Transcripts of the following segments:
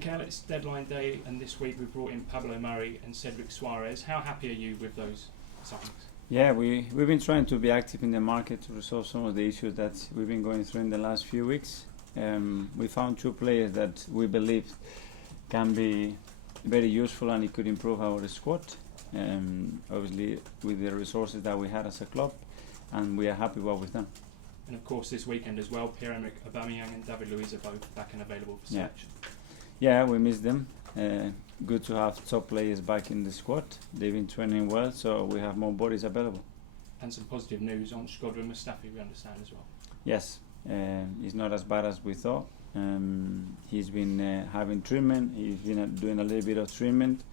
Mikel, it's deadline day, and this week we brought in Pablo Mari and Cedric Soares. How happy are you with those signings? Yeah, we've been trying to be active in the market to resolve some of the issues that we've been going through in the last few weeks. We found two players that we believe can be very useful and it could improve our squad. Obviously, with the resources that we had as a club, and we are happy what we've done. And of course, this weekend as well, Pierre-Emerick Aubameyang and David Luiz are both back and available for selection. Yeah, we missed them. Good to have top players back in the squad. They've been training well, so we have more bodies available. And some positive news on Shkodran Mustafi, we understand as well. Yes, he's not as bad as we thought. He's been having treatment. He's been doing a little bit of treatment,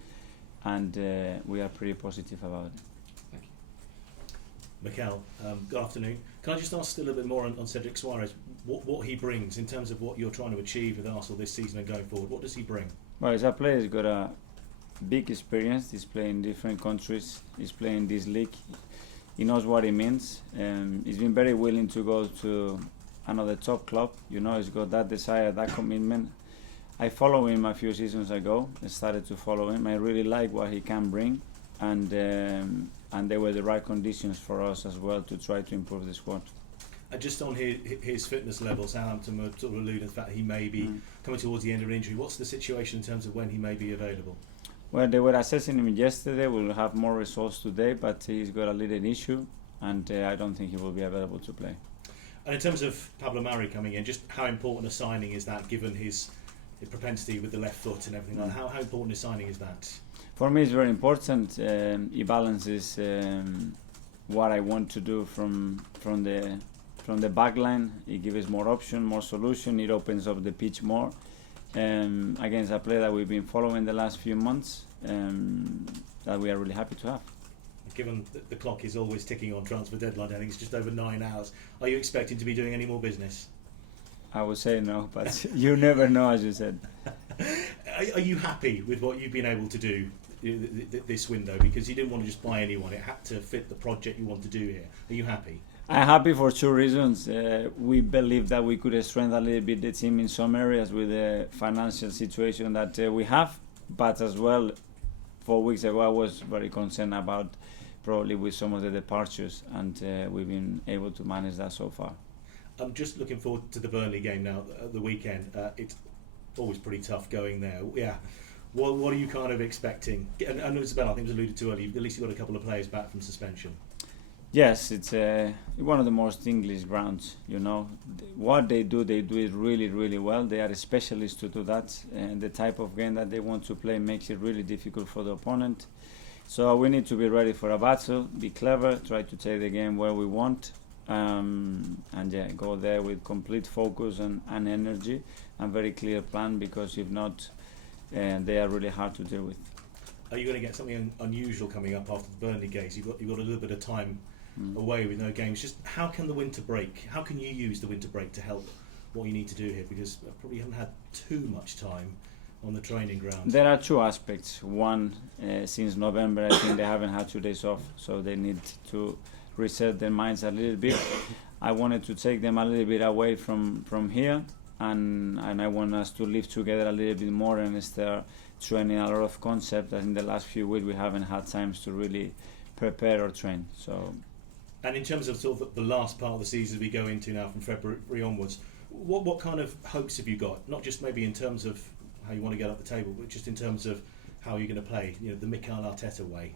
and we are pretty positive about it. Thank you. Mikel, good afternoon. Can I just ask a little bit more on Cedric Soares, what he brings in terms of what you're trying to achieve with Arsenal this season and going forward? What does he bring? Well, he's a player. He's got a big experience. He's playing in different countries. He's playing this league. He knows what it means. He's been very willing to go to another top club. You know, he's got that desire, that commitment. I followed him a few seasons ago. I started to follow him. I really like what he can bring, and there were the right conditions for us as well to try to improve the squad. Just on his fitness levels, Southampton were sort of alluding to the fact that he may be coming towards the end of an injury. What's the situation in terms of when he may be available? Well, they were assessing him yesterday. We'll have more results today, but he's got a little issue, and I don't think he will be available to play. And in terms of Pablo Mari coming in, just how important a signing is that, given his propensity with the left foot and everything like that? How important a signing is that? For me, it's very important. It balances what I want to do from the back line. It gives us more option, more solution. It opens up the pitch more. Against a player that we've been following the last few months, that we are really happy to have. Given that the clock is always ticking on transfer deadline, I think it's just over 9 hours. Are you expecting to be doing any more business? I would say no, but you never know, as you said. Are you happy with what you've been able to do this window? Because you didn't want to just buy anyone; it had to fit the project you want to do here. Are you happy? I'm happy for two reasons. We believe that we could strengthen a little bit the team in some areas with the financial situation that we have, but as well, 4 weeks ago I was very concerned about probably with some of the departures, and we've been able to manage that so far. I'm just looking forward to the Burnley game now at the weekend. It's always pretty tough going there. Yeah. What are you kind of expecting? And Isabel, I think it was alluded to earlier, at least you've got a couple of players back from suspension. Yes, it's one of the most English grounds, you know. What they do it really, really well. They are specialists to do that, and the type of game that they want to play makes it really difficult for the opponent. So we need to be ready for a battle, be clever, try to take the game where we want, and go there with complete focus and energy and very clear plan, because if not, they are really hard to deal with. Are you going to get something unusual coming up after the Burnley games? You've got a little bit of time away with no games. Just how can the winter break? How can you use the winter break to help what you need to do here? Because you probably haven't had too much time on the training ground. There are two aspects. One, since November, I think they haven't had 2 days off, so they need to reset their minds a little bit. I wanted to take them a little bit away from here, and I want us to live together a little bit more and start training a lot of concepts that in the last few weeks we haven't had times to really prepare or train. So. And in terms of sort of the last part of the season we go into now from February onwards, what kind of hopes have you got? Not just maybe in terms of how you want to get up the table, but just in terms of how you're going to play, you know, the Mikel Arteta way.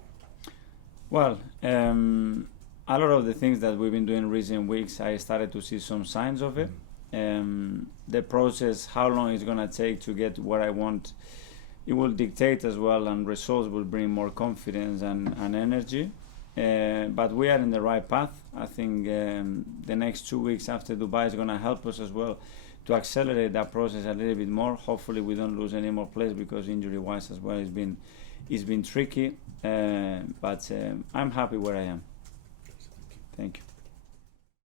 Well, a lot of the things that we've been doing recent weeks, I started to see some signs of it. The process, how long it's going to take to get where I want, it will dictate as well, and results will bring more confidence and energy. But we are in the right path. I think the next 2 weeks after Dubai is going to help us as well to accelerate that process a little bit more. Hopefully we don't lose any more players, because injury-wise as well it's been tricky. But I'm happy where I am. Thank you.